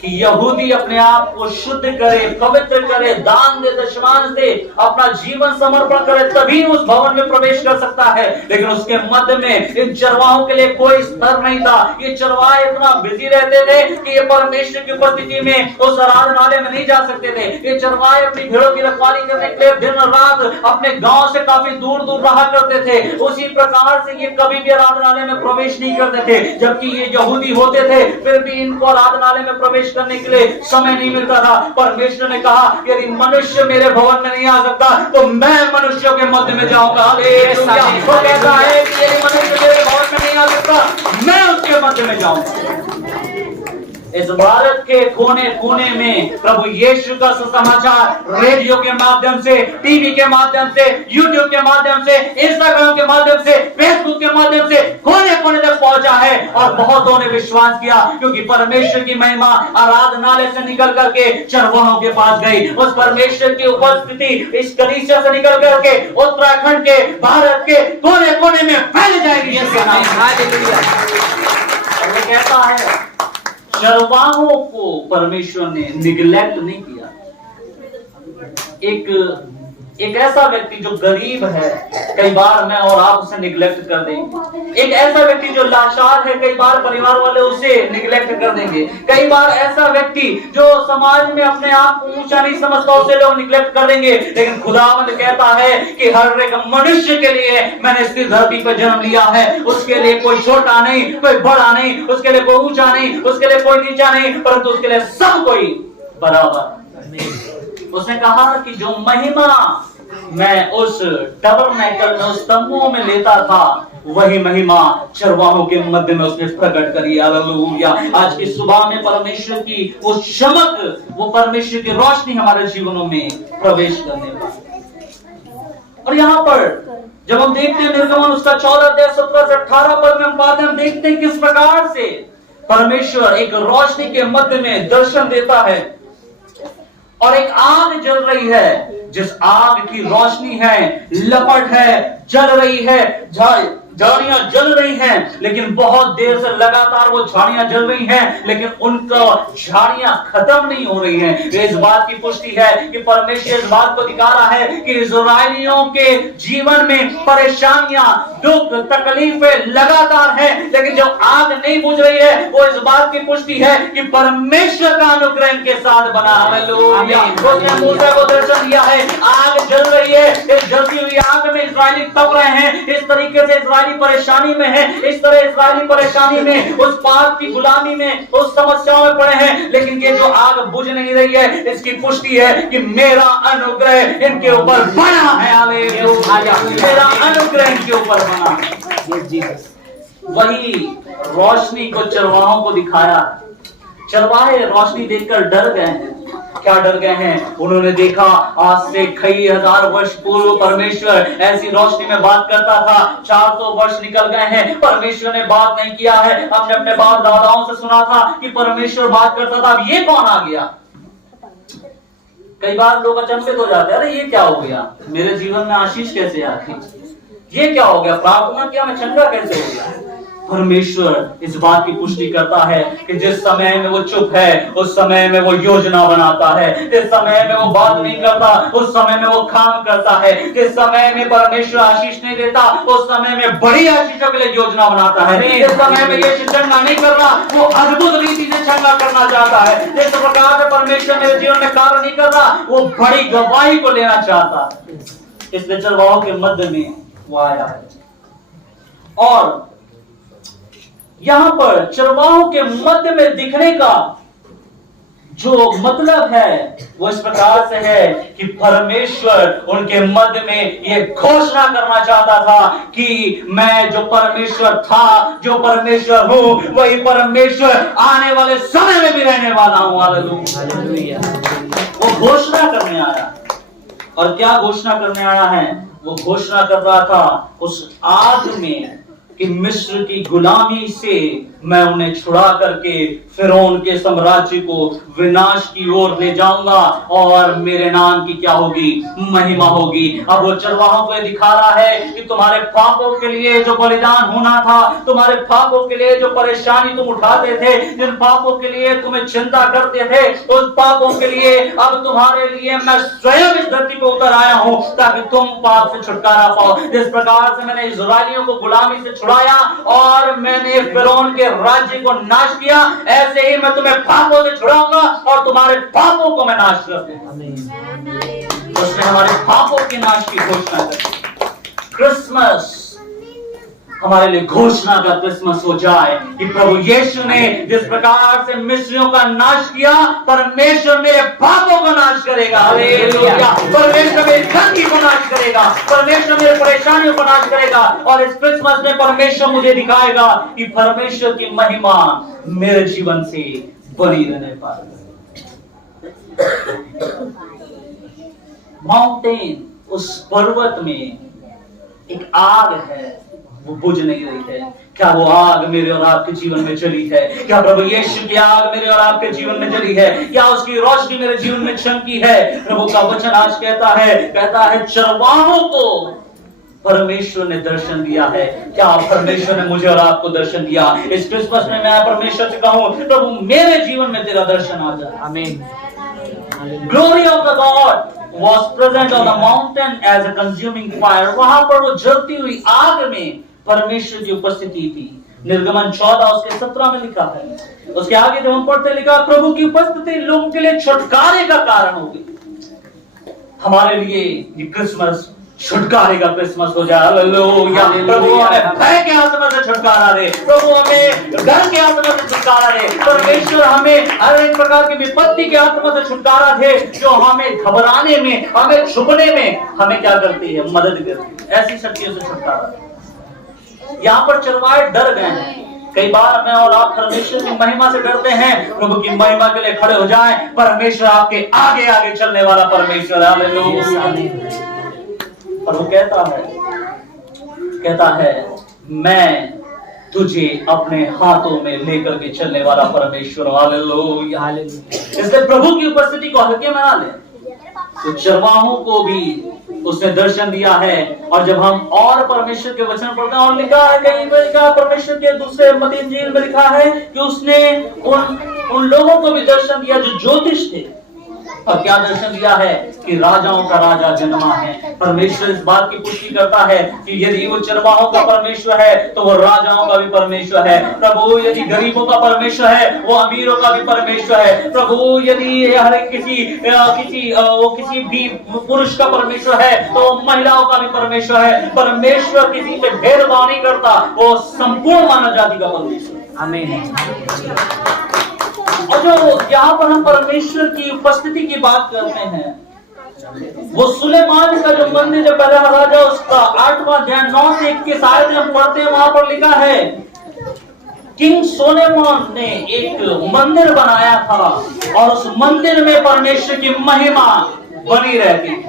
कि यहूदी अपने आप को शुद्ध करे, पवित्र करे, दान दे, दशमांश दे, अपना जीवन समर्पण करे, तभी उस भवन में प्रवेश कर सकता है। लेकिन उसके मध्य में इन चरवाहों के लिए कोई स्तर नहीं था। ये चरवाहे इतना बिजी रहते थे कि ये परमेश्वर की उपस्थिति में उस आराधनालय में नहीं जा सकते थे। ये चरवाहे अपनी भेड़ों की रखवाली करने के लिए दिन रात अपने गांव से काफी दूर दूर रहा करते थे। उसी प्रकार से ये कभी भी आराधनालय में प्रवेश नहीं करते थे, जबकि ये यहूदी होते थे, फिर भी इनको आराधनालय में प्रवेश करने के लिए समय नहीं मिलता था। परमेश्वर ने कहा यदि मनुष्य मेरे भवन में नहीं आ सकता तो मैं मनुष्यों के मध्य में जाऊंगा। हालेलुया। वो कहता है कि यदि मनुष्य मेरे भवन में नहीं आ सकता, मैं उसके मध्य में जाऊंगा। इस भारत के कोने कोने में प्रभु यीशु का सुसमाचार रेडियो के माध्यम से, टीवी के माध्यम से, यूट्यूब के माध्यम से, इंस्टाग्राम के माध्यम से, फेसबुक के माध्यम से कोने कोने तक पहुंचा है और बहुतों ने विश्वास किया, क्योंकि परमेश्वर की महिमा आराधनालय से निकल करके चरवाहों के पास गई। उस परमेश्वर की उपस्थिति इस कलीसिया से निकल करके उत्तराखंड के, भारत के कोने कोने में फैल जाएगी। वो कहता है चरवाहों को परमेश्वर ने निग्लेक्ट नहीं किया। एक ऐसा व्यक्ति जो गरीब है, कई बार मैं और आप उसे निग्लेक्ट कर देंगे। एक ऐसा व्यक्ति जो लाचार है, कई बार परिवार वाले उसे निग्लेक्ट कर देंगे। कई बार ऐसा व्यक्ति जो समाज में अपने आप को ऊंचा नहीं समझता, उसे लोग निग्लेक्ट कर देंगे। लेकिन खुदावंद कहता है कि हर एक मनुष्य के लिए मैंने इस धरती पर जन्म लिया है। उसके लिए कोई छोटा नहीं, कोई बड़ा नहीं, उसके लिए कोई ऊंचा नहीं, उसके लिए कोई नीचा नहीं, परंतु उसके लिए सब कोई बराबर। उसने कहा कि जो महिमा मैं उस टबरनेकल में, उस तंबू में लेता था, वही महिमा चरवाहों के मध्य में उसने प्रकट करी। हालेलुया। आज की सुबह में परमेश्वर की वो चमक, वो परमेश्वर की रोशनी हमारे जीवनों में प्रवेश करने वाली। और यहाँ पर जब हम देखते हैं निर्गमन उसका 14 अध्याय 17 से 18 पद में हम पाते हैं, हम देखते हैं किस प्रकार से परमेश्वर एक रोशनी के मध्य में दर्शन देता है और एक आग जल रही है, जिस आग की रोशनी है, लपट है, जल रही है, झाड़ियां जल रही हैं, लेकिन बहुत देर से लगातार वो झाड़ियां जल रही हैं, लेकिन उनका झाड़ियां खत्म नहीं हो रही हैं। इस बात की पुष्टि है कि परमेश्वर इस बात को दिखा रहा है कि इस्राएलियों के जीवन में परेशानियां, दुख, तकलीफें लगातार है, लेकिन जो आग नहीं बुझ रही है, वो इस बात की पुष्टि है कि परमेश्वर का अनुग्रह इनके साथ बना। हालेलुया। उसने मूसा को दर्शन दिया है, आग जल रही है, इस जलती हुई आग में इस्राएली तप रहे हैं। इस तरीके से इस्राएली परेशानी में है, इस तरह इस्राएली परेशानी में, उस पाप की गुलामी में, उस समस्याओं में पड़े हैं, लेकिन ये जो आग बुझ नहीं रही है, इसकी पुष्टि है कि मेरा अनुग्रह इनके ऊपर बना है। हालेलुया। मेरा अनुग्रह इनके ऊपर बना है। वही रोशनी को चरवाहों को दिखाया। चरवाहे रोशनी देखकर डर गए हैं। क्या डर गए हैं? उन्होंने देखा आज से कई हजार वर्ष पूर्व परमेश्वर ऐसी रोशनी में बात करता था। 400 वर्ष निकल गए हैं, परमेश्वर ने बात नहीं किया है। हमने अपने बाप दादाओं से सुना था कि परमेश्वर बात करता था, अब ये कौन आ गया? कई बार लोग अचंभित हो जाते हैं, अरे ये क्या हो गया, मेरे जीवन में आशीष कैसे आ गई, ये क्या हो गया, प्रार्थना किया मैं चंगा कैसे हो गया? परमेश्वर इस बात की पुष्टि करता है कि जिस समय में वो चुप है, उस समय में वो योजना बनाता है। जिस समय में वो बात नहीं करता, उस समय में वो काम करता है। जिस समय में परमेश्वर आशीष नहीं देता, उस समय में बड़ी आशीषों के लिए योजना बनाता है। जिस समय में ये चंगा नहीं कर रहा, वो अद्भुत रीति से चंगा करना चाहता है। जिस प्रकार से परमेश्वर मेरे जीवन में कार्य नहीं कर रहा, वो बड़ी गवाही को लेना चाहता है। इसलिए चरवाहों के मध्य में वो आया है। और यहां पर चरवाहों के मध्य में दिखने का जो मतलब है, वो इस प्रकार से है कि परमेश्वर उनके मध्य में ये घोषणा करना चाहता था कि मैं जो परमेश्वर था, जो परमेश्वर हूं, वही परमेश्वर आने वाले समय में भी रहने वाला हूं। हालेलुया। वो घोषणा करने आया। और क्या घोषणा करने आया है? वो घोषणा कर रहा था उस आग में कि मिस्र की गुलामी से मैं उन्हें छुड़ा करके फिरौन के साम्राज्य को विनाश की ओर ले जाऊंगा और मेरे नाम की क्या होगी? महिमा होगी। अब वो चरवाहों को दिखा रहा है कि तुम्हारे पापों के लिए जो बलिदान होना था, तुम्हारे पापों के लिए जो परेशानी तुम उठाते थे, जिन पापों के लिए तुम्हें चिंता करते थे, उस पापों के लिए अब तुम्हारे लिए मैं स्वयं इस धरती पर उतर आया हूं ताकि तुम पाप से छुटकारा पाओ। जिस प्रकार से मैंने इस्राएलियों को गुलामी से छुड़ाया और मैंने फिरौन के राज्य को नाश किया, ऐसे ही मैं तुम्हें पापों से छुड़ाऊंगा और तुम्हारे पापों को मैं नाश कर दूंगा। उसने हमारे पापों के नाश की घोषणा कर। क्रिसमस हमारे लिए घोषणा का क्रिसमस हो जाए कि प्रभु यीशु ने जिस प्रकार से मिस्रियों का नाश किया, परमेश्वर मेरे पापों को नाश करेगा। हालेलुया। परमेश्वर मेरी गंदगी को नाश करेगा, परमेश्वर मेरे परेशानियों को नाश करेगा। और इस क्रिसमस में परमेश्वर मुझे दिखाएगा कि परमेश्वर की महिमा मेरे जीवन से बनी रहने पाएगा। माउंटेन, उस पर्वत में एक आग है, वो बुझ नहीं रही है। क्या वो आग मेरे और आपके जीवन में जली है? क्या प्रभु यीशु की आग मेरे और आपके जीवन में जली है? क्या उसकी रोशनी मेरे जीवन में चमकी है? प्रभु का वचन आज कहता है चरवाहों को परमेश्वर ने दर्शन दिया है। क्या परमेश्वर ने मुझे और आपको दर्शन दिया? इस क्रिसमस में मैं परमेश्वर से कहूं, प्रभु मेरे जीवन में तेरा दर्शन आ जाए। आमीन। Glory of the God was present on the mountain as a consuming fire. वहां पर वो जलती हुई आग में परमेश्वर की उपस्थिति थी। निर्गमन 14 उसके 17 में लिखा है। उसके आगे जब हम पढ़ते लिखा, प्रभु की उपस्थिति लोगों के लिए छुटकारे का कारण होगी। हमारे लिए ये क्रिसमस छुटकारे का क्रिसमस हो जाए। हालेलुया। प्रभु हमें भय के आत्मा से छुटकारा दे, प्रभु हमें डर के आत्मा से छुटकारा दे, परमेश्वर हमें हर एक प्रकार की विपत्ति के आत्मा से छुटकारा दे जो हमें घबराने में, हमें छुपने में हमें क्या करती है, मदद करती है। ऐसी शक्तियों से छुटकारा दे। यहाँ पर चरवाहे डर गए हैं। कई बार मैं और आप परमेश्वर की महिमा से डरते हैं। प्रभु की महिमा के लिए खड़े हो जाएं। परमेश्वर आपके आगे आगे चलने वाला परमेश्वर है। हालेलुया। और वो कहता है मैं तुझे अपने हाथों में लेकर के चलने वाला परमेश्वर। हालेलुया। इसलिए प्रभु की उपस्थिति को हल्के में ना लें। तो चरवाहों को भी उसने दर्शन दिया है। और जब हम और परमेश्वर के वचन पढ़ते हैं, और लिखा है कहीं पर, लिखा परमेश्वर के दूसरे मत्ती इंजील में लिखा है कि उसने उन लोगों को भी दर्शन दिया जो ज्योतिष थे। और क्या दर्शन दिया है कि राजाओं का राजा जन्मा है। परमेश्वर इस बात की पुष्टि करता है कि यदि वो चरवाहों का परमेश्वर है तो वो राजाओं का भी परमेश्वर है। प्रभु यदि गरीबों का परमेश्वर है, वो अमीरों का भी परमेश्वर है। प्रभु यदि हर किसी भी पुरुष का परमेश्वर है तो महिलाओं का भी परमेश्वर है। परमेश्वर किसी पे भेदभाव नहीं करता, वो संपूर्ण मानव जाति का परमेश्वर। आमीन। और जो यहाँ पर हम परमेश्वर की उपस्थिति की बात करते हैं, वो सुलेमान का जो मंदिर, जो पहला राजा, उसका 8वां अध्याय 9 से 21 आयत हम पढ़ते हैं। वहां पर लिखा है किंग सोलोमन ने एक मंदिर बनाया था और उस मंदिर में परमेश्वर की महिमा बनी रहती थी।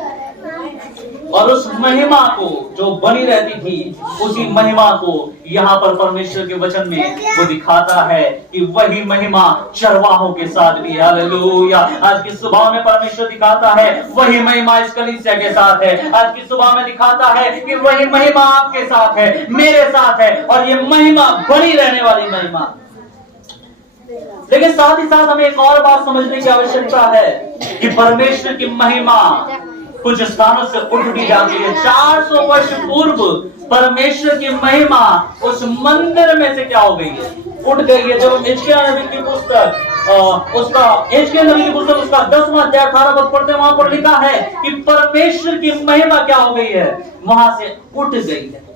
और उस महिमा को जो बनी रहती थी, उसी महिमा को यहाँ पर परमेश्वर के वचन में वो दिखाता है कि वही महिमा चरवाहों के साथ भी। हालेलुया। आज की सुबह में परमेश्वर दिखाता है वही महिमा इस कलीसिया के साथ है। आज की सुबह में दिखाता है कि वही महिमा आपके साथ है, मेरे साथ है, और ये महिमा बनी रहने वाली महिमा। लेकिन साथ ही साथ हमें एक और बात समझने की आवश्यकता है कि परमेश्वर की महिमा कुछ स्थानों से उठ भी जाती है। 400 वर्ष पूर्व परमेश्वर की महिमा उस मंदिर में से क्या हो गई है, उठ गई है। जब हम हिजकिय्याह नबी की पुस्तक उसका 10वां अध्याय 18 पद पढ़ते हैं, वहां पर लिखा है कि परमेश्वर की महिमा क्या हो गई है, वहां से उठ गई है।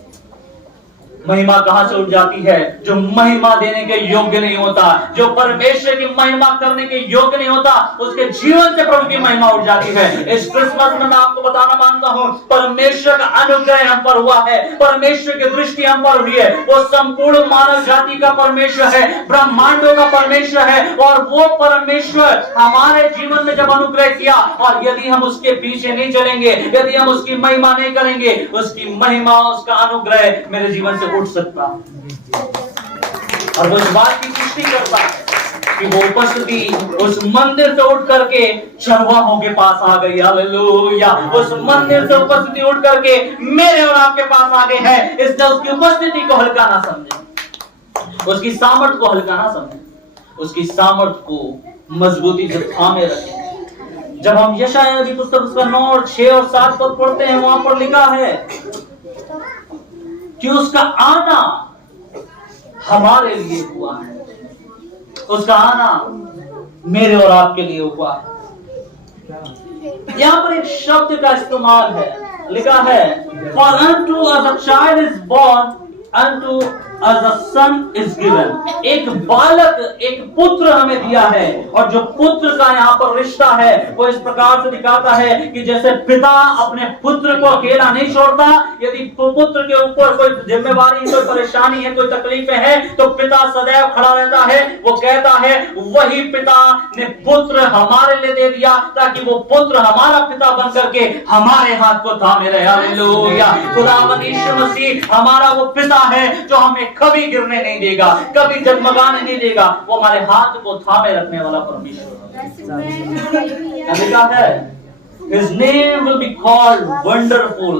महिमा कहां से उठ जाती है? जो महिमा देने के योग्य नहीं होता, जो परमेश्वर की महिमा करने के योग्य नहीं होता, उसके जीवन से प्रभु की महिमा उठ जाती है। इस क्रिसमस में मैं आपको बताना मांगता हूं, परमेश्वर का अनुग्रह हम पर हुआ है, परमेश्वर की दृष्टि हम पर हुई है। वो संपूर्ण मानव जाति का परमेश्वर है, ब्रह्मांडों का परमेश्वर है। और वो परमेश्वर हमारे जीवन में जब अनुग्रह किया, और यदि हम उसके पीछे नहीं चलेंगे, यदि हम उसकी महिमा नहीं करेंगे, उसकी महिमा, उसका अनुग्रह मेरे जीवन से उठ सकता। और वो इस बात की पुष्टि करता है कि वो उपस्थिति उस मंदिर से उठ करके चरवाहों के पास आ गई। हालेलुया। उस मंदिर से उपस्थिति उठ करके मेरे और आपके पास आ गई है। इसलिए उसकी उपस्थिति को हल्का ना समझे, उसकी सामर्थ को हल्का ना समझे, उसकी सामर्थ को मजबूती से थामे रखें। जब हम यशायाह की पुस्तक उसका 9 और 6 और 7 पद पढ़ते हैं, वहां पर लिखा है कि उसका आना हमारे लिए हुआ है, उसका आना मेरे और आपके लिए हुआ है। यहां पर एक शब्द का इस्तेमाल है, लिखा है For unto us a child is born, unto as a son is given, एक बालक, एक पुत्र हमें दिया है। और जो पुत्र का यहाँ पर रिश्ता है वो इस प्रकार से दिखाता है कि जैसे पिता अपने पुत्र को अकेला नहीं छोड़ता, यदि पुत्र के ऊपर कोई जिम्मेवारी, कोई परेशानी है, कोई तकलीफें हैं, तो पिता सदैव खड़ा रहता है। वो कहता है वही पिता ने पुत्र हमारे लिए दे दिया ताकि वो पुत्र हमारा पिता बन करके हमारे हाथ को थामे रहे। हालेलुया। खुदावंद यीशु मसीह हमारा वो पिता है जो हमें कभी गिरने नहीं देगा, कभी जगमगाने नहीं देगा। वो हमारे हाथ को थामे रखने वाला परमेश्वर है। लिखा है His name will be called Wonderful।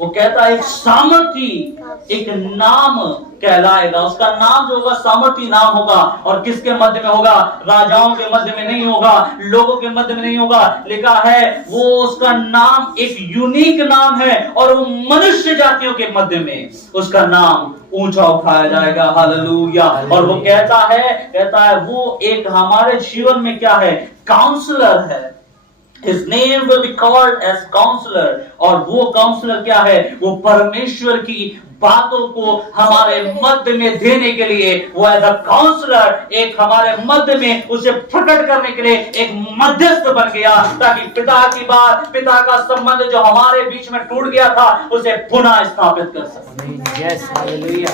वो कहता है एक सामर्थी, एक नाम कहलाएगा। उसका नाम जो होगा सामर्थी नाम होगा। और किसके मध्य में होगा? राजाओं के मध्य में नहीं होगा, लोगों के मध्य में नहीं होगा। लिखा है वो उसका नाम एक यूनिक नाम है और वो मनुष्य जातियों के मध्य में उसका नाम ऊंचा उठाया जाएगा। हालेलुया। और वो कहता है वो एक हमारे जीवन में क्या है? काउंसलर है। His name will be called as counselor। और वो काउंसलर क्या है? वो परमेश्वर की बातों को हमारे मध्य में देने के लिए, वो एज अ काउंसलर एक हमारे मध्य में उसे प्रकट करने के लिए एक मध्यस्थ बन गया, ताकि पिता की बात, पिता का संबंध जो हमारे बीच में टूट गया था, उसे पुनः स्थापित कर सके। Yes, hallelujah.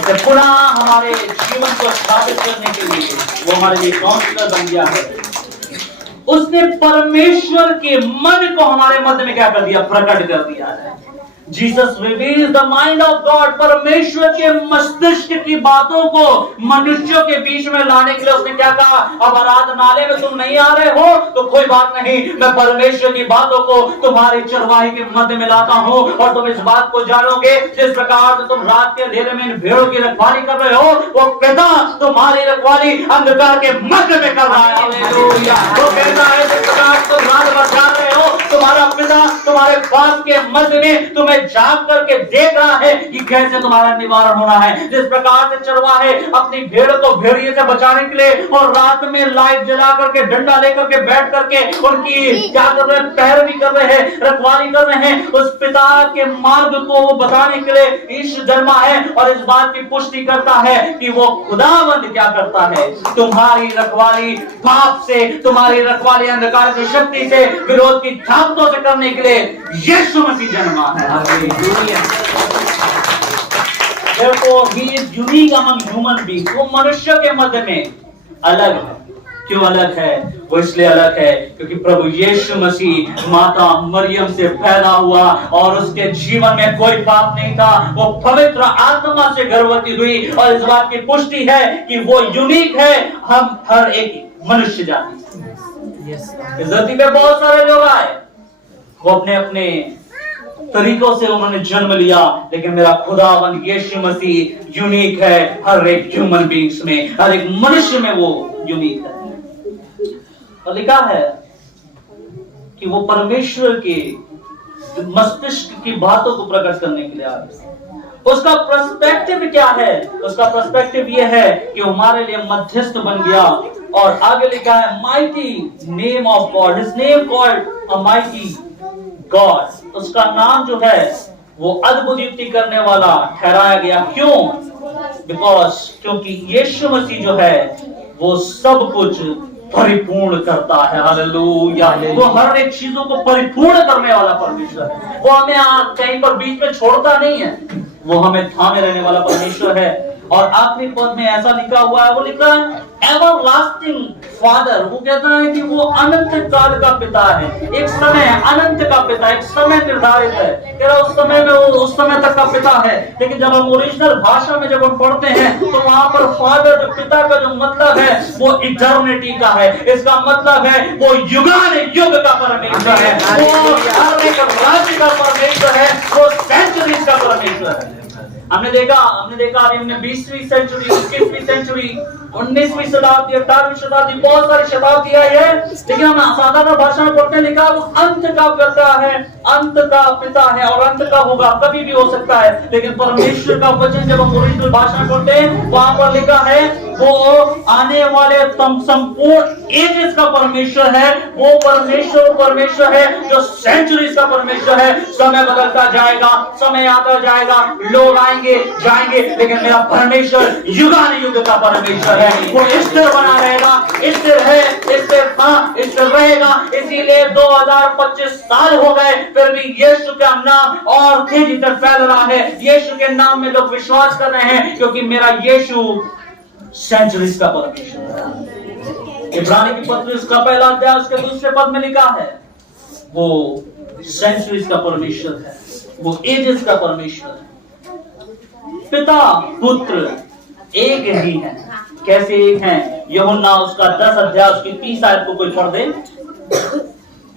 उसे पुनः हमारे जीवन को स्थापित करने के लिए वो हमारे लिए काउंसलर बन गया है। उसने परमेश्वर के मन को हमारे मध्य में क्या कर दिया? प्रकट कर दिया है। Jesus reveals the mind of God. परमेश्वर के मस्तिष्क की बातों को मनुष्यों के बीच में लाने के लिए उसने क्या कहा? अब आराधनालय में तुम नहीं आ रहे हो तो कोई बात नहीं, मैं परमेश्वर की बातों को तुम्हारी चरवाही के मध्य में लाता हूं और तुम इस बात को जानोगे जिस प्रकार से तुम रात के अंधेरे में इन भेड़ों की रखवाली कर रहे हो, वो पिता तुम्हारी रखवाली अंधकार के मध्य में कर रहा है। हालेलुया। वो कहता है जिस प्रकार तुम रात भर जाग रहे हो, तुम्हारा पिता तुम्हारे पास के मध्य में तुम्हें जाग करके देख रहा है कि कैसे तुम्हारा निवारण होना है। जिस प्रकार से चरवाहे अपनी भेड़ को भेड़िए से बचाने के लिए और रात में लाइट जला करके डंडा लेकर के बैठ करके उनकी क्या कर रहे हैं? पैरवी कर रहे हैं, रखवाली कर रहे हैं। उस पिता के मार्ग को वो बताने के लिए यीशु जन्मा है और इस बात की पुष्टि करता है कि वो खुदावंद क्या करता है? तुम्हारी रखवाली पाप से, तुम्हारी रखवाली अंधकार की शक्ति से, विरोध की ताकतों से करने के लिए यीशु मसीह जन्मा है। Therefore, he is unique among human beings। वो मनुष्य के मध्य में अलग है। क्यों अलग है? वो इसलिए अलग है क्योंकि प्रभु यीशु मसीह माता मरियम से पैदा हुआ और उसके जीवन में कोई पाप नहीं था। वो पवित्र आत्मा से गर्भवती हुई और इस बात की पुष्टि है कि वो यूनिक है। हम हर एक मनुष्य जाति। इस धरती पे बहुत सारे लोग आए, वो अपने अपने तरीकों से उन्होंने जन्म लिया, लेकिन मेरा खुदावंद यीशु मसीह यूनिक है। हर एक ह्यूमन बीइंग्स में, हर एक मनुष्य में वो यूनिक है। और लिखा है कि वो परमेश्वर के मस्तिष्क की बातों को प्रकट करने के लिए आया। उसका पर्सपेक्टिव क्या है? उसका पर्सपेक्टिव ये है कि हमारे लिए मध्यस्थ बन गया। और आगे लिखा है mighty name of God. His name called a mighty God. उसका नाम जो है वो अद्भुत युक्ति करने वाला ठहराया गया। क्यों? क्योंकि यीशु मसीह जो है वो सब कुछ परिपूर्ण करता है। हालेलुया। वो हर एक चीजों को परिपूर्ण करने वाला परमेश्वर है। वो हमें कहीं पर बीच में छोड़ता नहीं है, वो हमें थामे रहने वाला परमेश्वर है। और आखिरी पद में ऐसा लिखा हुआ है, वो लिखा है एवरलास्टिंग फादर। वो कहता है कि वो अनंत काल का पिता है। एक समय अनंत का पिता, एक समय निर्धारित है, तेरा उस समय में वो उस समय तक का पिता है। लेकिन जब हम ओरिजिनल भाषा में जब हम पढ़ते हैं तो वहां पर फादर जो पिता का जो मतलब है वो इटर्निटी का है। इसका मतलब है वो युगान युग का परमेश्वर है, वो हर एक राज्य का परमेश्वर है, वो सेंचुरीज का परमेश्वर है। हमने देखा अभी हमने 20वीं सेंचुरी, 21वीं सेंचुरी, 19वीं शताब्दी, 18वीं शताब्दी, बहुत सारी शताब्दी आई है, लेकिन हम साधारण भाषा में पढ़ते लिखा वो अंत का पिता है, अंत का पिता है और अंत का होगा, कभी भी हो सकता है। लेकिन परमेश्वर का वचन जब हम ओरिजिनल भाषा में पढ़ते हैं वहां पर लिखा है वो आने वाले संपूर्ण एजेस का परमेश्वर है। वो परमेश्वर है जो सेंचुरीज का परमेश्वर है। समय बदलता जाएगा, समय आता जाएगा, लोग आएंगे जाएंगे, लेकिन मेरा परमेश्वर युगानुयुग का परमेश्वर है। वो स्थिर बना रहेगा, स्थिर है, स्थिर रहेगा। इसीलिए 2025 साल हो गए, फिर भी यीशु का नाम और तेजी से फैल रहा है। यीशु के नाम में लोग विश्वास कर रहे हैं, क्योंकि मेरा यीशु सेंचुरीज का परमेश्वर है। इब्रानी की पत्री उसका पहला अध्याय उसके दूसरे पद में लिखा है, वो सेंचुरीज का परमेश्वर है, वो एजेस का परमेश्वर है। पिता पुत्र एक ही है। कैसे एक है? यूहन्ना उसका 10 अध्याय उसकी 30 आयत को कोई पढ़ दे।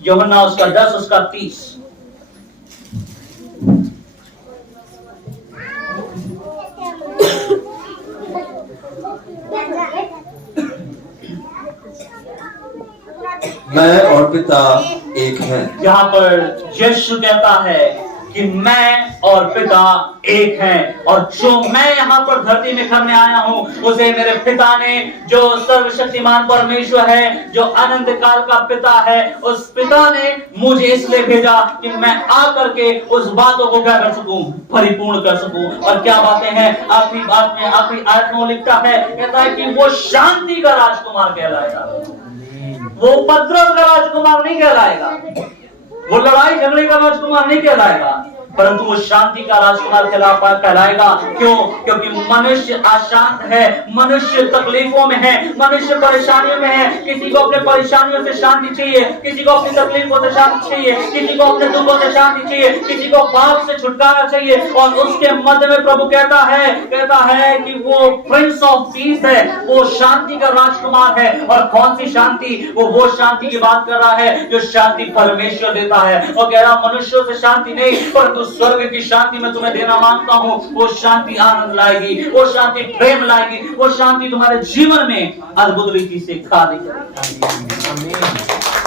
यूहन्ना उसका 10 उसका 30। मैं और पिता एक हैं। यहाँ पर यीशु कहता है कि मैं और पिता एक हैं, और जो मैं यहाँ पर धरती में करने आया हूँ, उसे मेरे पिता ने, जो सर्वशक्तिमान परमेश्वर है, जो अनंत काल का पिता है, उस पिता ने मुझे इसलिए भेजा कि मैं आकर के उस बातों को क्या कर सकूं, परिपूर्ण कर सकूं। और क्या बातें हैं? आखिरी बात में, आखिरी आयत में लिखता है, कहता है कि वो शांति का राजकुमार कहलाएगा, वो उपद्रव का राजकुमार नहीं कहलाएगा, वो लड़ाई झगड़े का राजकुमार नहीं कहलाएगा, परंतु वो शांति का राजकुमार कहलाएगा। क्यों? क्योंकि मनुष्य अशांत है, मनुष्य तकलीफों में है, मनुष्य परेशानियों में है। किसी को अपने परेशानियों से शांति चाहिए, किसी को अपनी तकलीफों से शांति चाहिए, किसी को अपने दुखों से शांति चाहिए, किसी को पाप से छुटकारा चाहिए। और उसके मध्य में प्रभु कहता है कि वो प्रिंस ऑफ पीस है, वो शांति का राजकुमार है। और कौन सी शांति? वो शांति की बात कर रहा है जो शांति परमेश्वर देता है। और कह रहा मनुष्यों से शांति नहीं, परंतु स्वर्ग की शांति मैं तुम्हें देना मांगता हूँ। वो शांति आनंद लाएगी, वो शांति प्रेम लाएगी, वो शांति तुम्हारे जीवन में अद्भुत रीति से कार्य करेगी।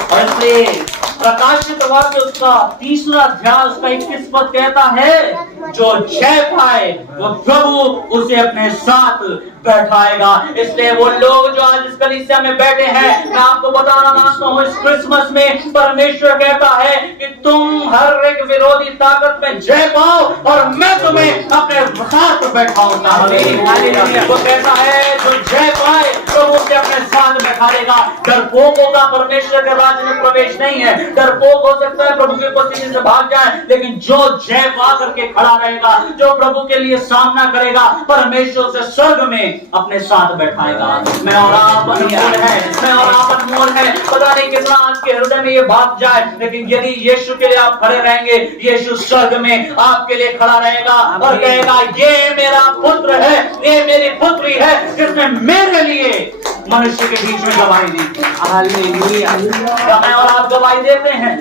और इसलिए प्रकाशित वाक्य उसका 3 अध्याय उसका 21 पद कहता है, जो जय पाए वो प्रभु उसे अपने साथ बैठाएगा। इसलिए वो लोग जो आज इस कलीसिया में बैठे हैं, मैं आपको बताना चाहता हूँ, इस क्रिसमस में परमेश्वर कहता है कि तुम हर एक विरोधी ताकत में जय पाओ और मैं तुम्हें अपने साथ बैठाऊंगा। वो कहता है जो जय पाए प्रभु उसे अपने साथ बैठाएगा। डरपोकों का परमेश्वर के राज्य में प्रवेश नहीं है। डरपोक हो सकता है प्रभु की उपस्थिति से भाग जाए, लेकिन जो जय पा करके खड़ा रहेगा, जो प्रभु के लिए सामना करेगा, परमेश्वर से स्वर्ग में अपने साथ बैठाएगा। मैं और आप अनमोल है, मैं और आप अनमोल है। पता नहीं कितना आपके हृदय में ये बात जाए, लेकिन यदि यीशु के लिए आप खड़े रहेंगे, यीशु स्वर्ग में आपके लिए खड़ा रहेगा और कहेगा ये मेरा पुत्र है, ये मेरी पुत्री है, जिसने मेरे लिए मनुष्य के बीच में गवाही दी। हालेलुया। मैं और आप गवाही देते हैं।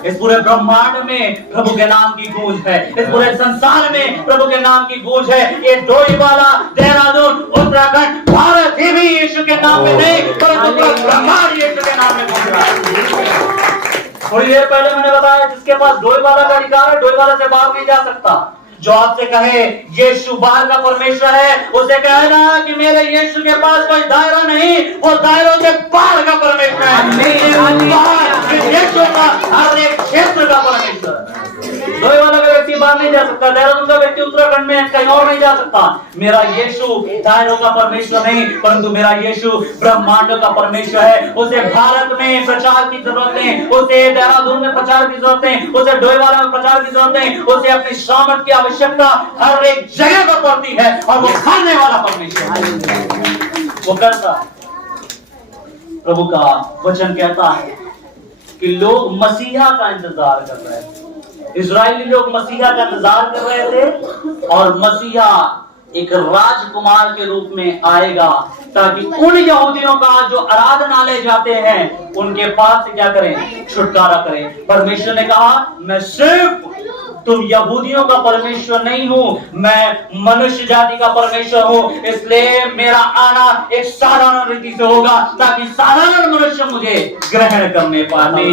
इस पूरे ब्रह्मांड में प्रभु के नाम की गूंज है, इस पूरे संसार में प्रभु के नाम की गूंज है। ये डोईवाला, देहरादून, उत्तराखंड, भारत ही भी यीशु के नाम में नहीं, परंतु पूरा ब्रह्मांड यीशु के नाम में गूंज रहा है। थोड़ी देर पहले मैंने बताया, जिसके पास डोईवाला का अधिकार है, डोईवाला से बाहर नहीं जा सकता। जो आपसे कहे यीशु बाहर का परमेश्वर है, उसे कहना कि मेरे यीशु के पास कोई दायरा नहीं, वो दायरों से बाहर का परमेश्वर है। यीशु का हर एक क्षेत्र का परमेश्वर है। डोईवाला का व्यक्ति बाहर नहीं जा सकता, देहरादून का व्यक्ति उत्तराखंड में कहीं और नहीं जा सकता। मेरा यीशु दायरों का परमेश्वर नहीं, परंतु मेरा यीशु ब्रह्मांड का परमेश्वर है। उसे भारत में प्रचार की जरूरत नहीं, उसे देहरादून में प्रचार की जरूरत नहीं, उसे डोईवाला में प्रचार की जरूरत नहीं। उसे अपनी सामर्थ की आवश्यकता हर एक जगह पर पड़ती है, और वो करने वाला परमेश्वर वो करता। प्रभु का वचन कहता है कि लोग मसीहा का इंतजार कर रहे थे। इजरायली लोग मसीहा का इंतजार कर रहे थे, और मसीहा एक राजकुमार के रूप में आएगा, ताकि उन यहूदियों का जो आराधनालय जाते हैं उनके पास से क्या करें, छुटकारा करें। परमेश्वर ने कहा मैं सिर्फ तुम यहूदियों का परमेश्वर नहीं हूं, मैं मनुष्य जाति का परमेश्वर हूं। इसलिए मेरा आना एक साधारण रीति से होगा, ताकि साधारण मनुष्य मुझे ग्रहण करने पाए।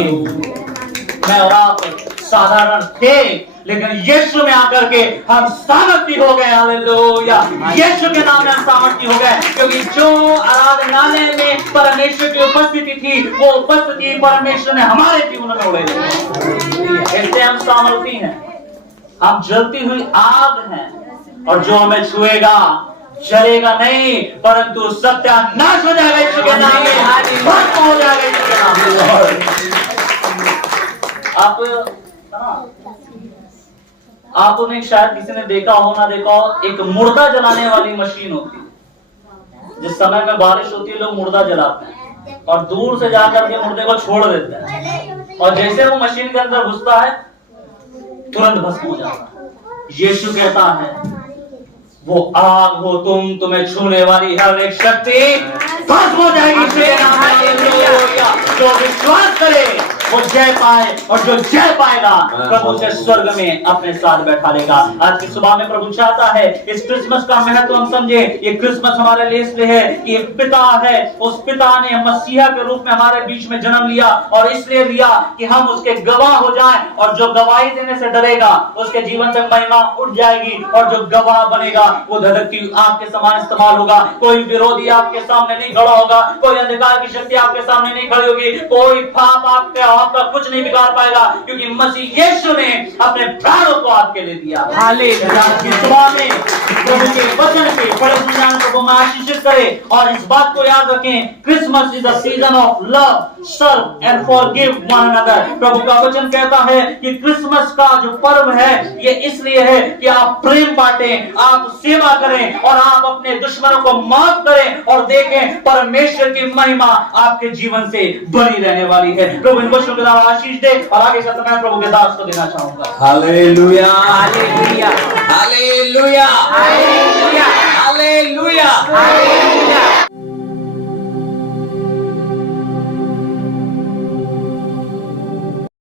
मैं और आप साधारण थे, लेकिन यीशु में आकर के हम सामर्थी हो गए। हालेलुया। यीशु के नाम में हम सामर्थी हो गए, क्योंकि जो आराधनालय में परमेश्वर की उपस्थिति थी, वो उपस्थिति परमेश्वर ने हमारे जीवन में उड़ेली। इससे हम सामर्थी हैं, हम जलती हुई आग हैं। और जो हमें छुएगा जलेगा नहीं, परंतु सत्यानाश हो जाएगा यीशु के नाम में, भस्म हो जाएगा यीशु के नाम में। आपने शायद किसी ने देखा हो ना देखा हो, एक मुर्दा जलाने वाली मशीन होती है। जिस समय में बारिश होती है लोग मुर्दा जलाते हैं और दूर से जाकर के मुर्दे को छोड़ देते हैं, और जैसे वो मशीन के अंदर घुसता है तुरंत भस्म हो जाता है। यीशु कहता है वो आग हो तुम्हें छूने वाली हर एक शक्ति भस्म हो जाएगी यीशु के नाम में। हालेलुया। जो विश्वास करे वो जय पाए, और जो जय पाएगा प्रभु उसे स्वर्ग में अपने साथ बैठा लेगा। आज की सुबह में प्रभु चाहता है इस क्रिसमस का महत्व हम समझे। ये क्रिसमस हमारे लिए इसलिए है कि एक पिता है, उस पिता ने मसीहा के रूप में हमारे बीच में जन्म लिया, और इसलिए लिया कि हम उसके गवाह हो जाएं, और जो गवाही देने से डरेगा उसके जीवन से महिमा उठ जाएगी, और जो गवाह बनेगा वो धरती की आग के समान इस्तेमाल होगा। कोई विरोधी आपके सामने नहीं खड़ा होगा, कोई अंधकार की शक्ति आपके सामने नहीं खड़ी होगी, कोई पाप आपका कुछ नहीं बिगाड़ पाएगा, क्योंकि मसीह यीशु ने अपने प्राणों को आपके लिए दिया। हालेलुया। की सुबह में प्रभु के वचन के पढ़े सुनने प्रभु में आशीषित करे, और इस बात को याद रखें, Christmas is the season of love, serve and forgive one another. प्रभु का वचन कहता है कि क्रिसमस का जो पर्व है ये इसलिए है कि आप प्रेम बांटें, आप सेवा करें, और आप अपने दुश्मनों को माफ करें, और देखें परमेश्वर की महिमा आपके जीवन से बनी रहने वाली है। प्रभु इनको शुक्र आशीष दे, और आगे का समय प्रभु के दास को देना चाहूंगा। Hallelujah, hallelujah, hallelujah, hallelujah, hallelujah. Hallelujah.